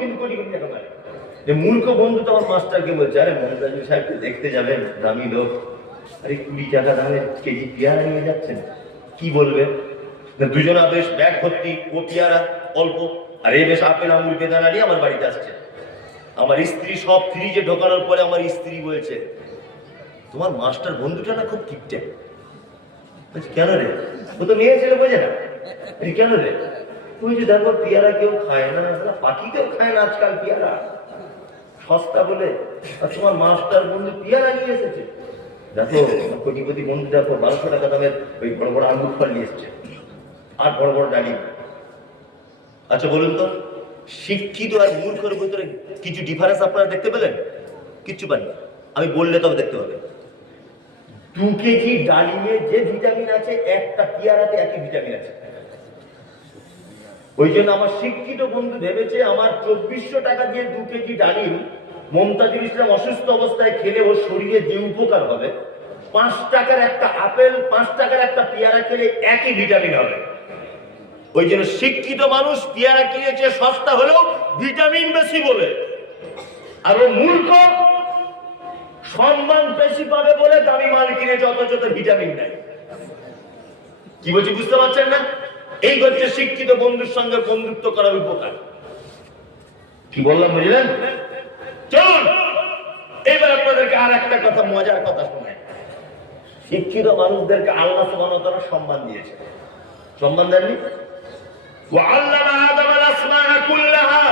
কিন্তু কোটি কোটি টাকা মারে। যে মূর্খ বন্ধু তো আমার মাস্টারকে বলছে, আরে মমতাজুল সাহেবকে দেখতে যাবেন, দামি লোক, আরে 20 টাকা দামের কেজি পেয়ারা নিয়ে যাচ্ছেন, কি বলবে? দুজনা বেশ ব্যাগ ভর্তি, ও পেয়ারা অল্প, আর এ বেশ আপেল আঙুর বেদানা নিয়ে আমার বাড়িতে আসছে। আমার স্ত্রী সব ফ্রিজে ঢোকানোর পরে আমার স্ত্রী বলছে, তোমার মাস্টার বন্ধুটা না খুব কিপটে। বলছি কেন রে? ও তো মেয়ে ছেলে, বোঝে না। কেন রে? বলছি দেখো পেয়ারা কেউ খায় না, পাখিতেও খায় না আজকাল পেয়ারা, সস্তা বলে, আর তোমার মাস্টার বন্ধু পেয়ারা নিয়ে এসেছে। দেখো কোটিপতি বন্ধু, দেখো 1200 টাকা দামের ওই বড় বড় আঙ্গুর ফল নিয়ে এসছে, আর বড় বড় ডালিম। আচ্ছা বলুন তো, শিক্ষিত আর মূর্খের ভিতরে কিছু ডিফারেন্স আপনারা দেখতে পেলেন? কিচ্ছু পাননি। আমি বললে তবে দেখতে হবে। 2 কেজি ডালিমে যে ভিটামিন আছে, একটা পেয়ারাতে একই ভিটামিন আছে। ওই জন্য আমার শিক্ষিত বন্ধু ভেবেছে আমার 2400 টাকা দিয়ে 2 কেজি ডালিম মমতাজুল ইসলাম অসুস্থ অবস্থায় খেলে ওর শরীরে যে উপকার হবে, 5 টাকার একটা আপেল, 5 টাকার একটা পেয়ারা খেলে একই ভিটামিন হবে। ওই জন্য শিক্ষিত মানুষ পেয়ারা কিনেছে সস্তা হলেও ভিটামিন বেশি বলে, আর ও মূর্খ সম্মান বেশি পাবে বলে দামি মাল কিনেছে, অথচ ভিটামিন নাই। কি বলছি বুঝতে পারছেন না? এই হচ্ছে শিক্ষিত বন্ধুর সঙ্গে বন্ধুত্ব করার উপকার। কি বললাম বুঝলেন? চলুন এবার আপনাদেরকে আর একটা কথা, মজার কথা শোনায়। শিক্ষিত মানুষদেরকে আল্লাহ সুবহানাহু ওয়া তাআলা সম্মান দিয়েছে। সম্মান দেননি? ওয়া আল্লামা আদাম আল আসমাআ কুল্লাহা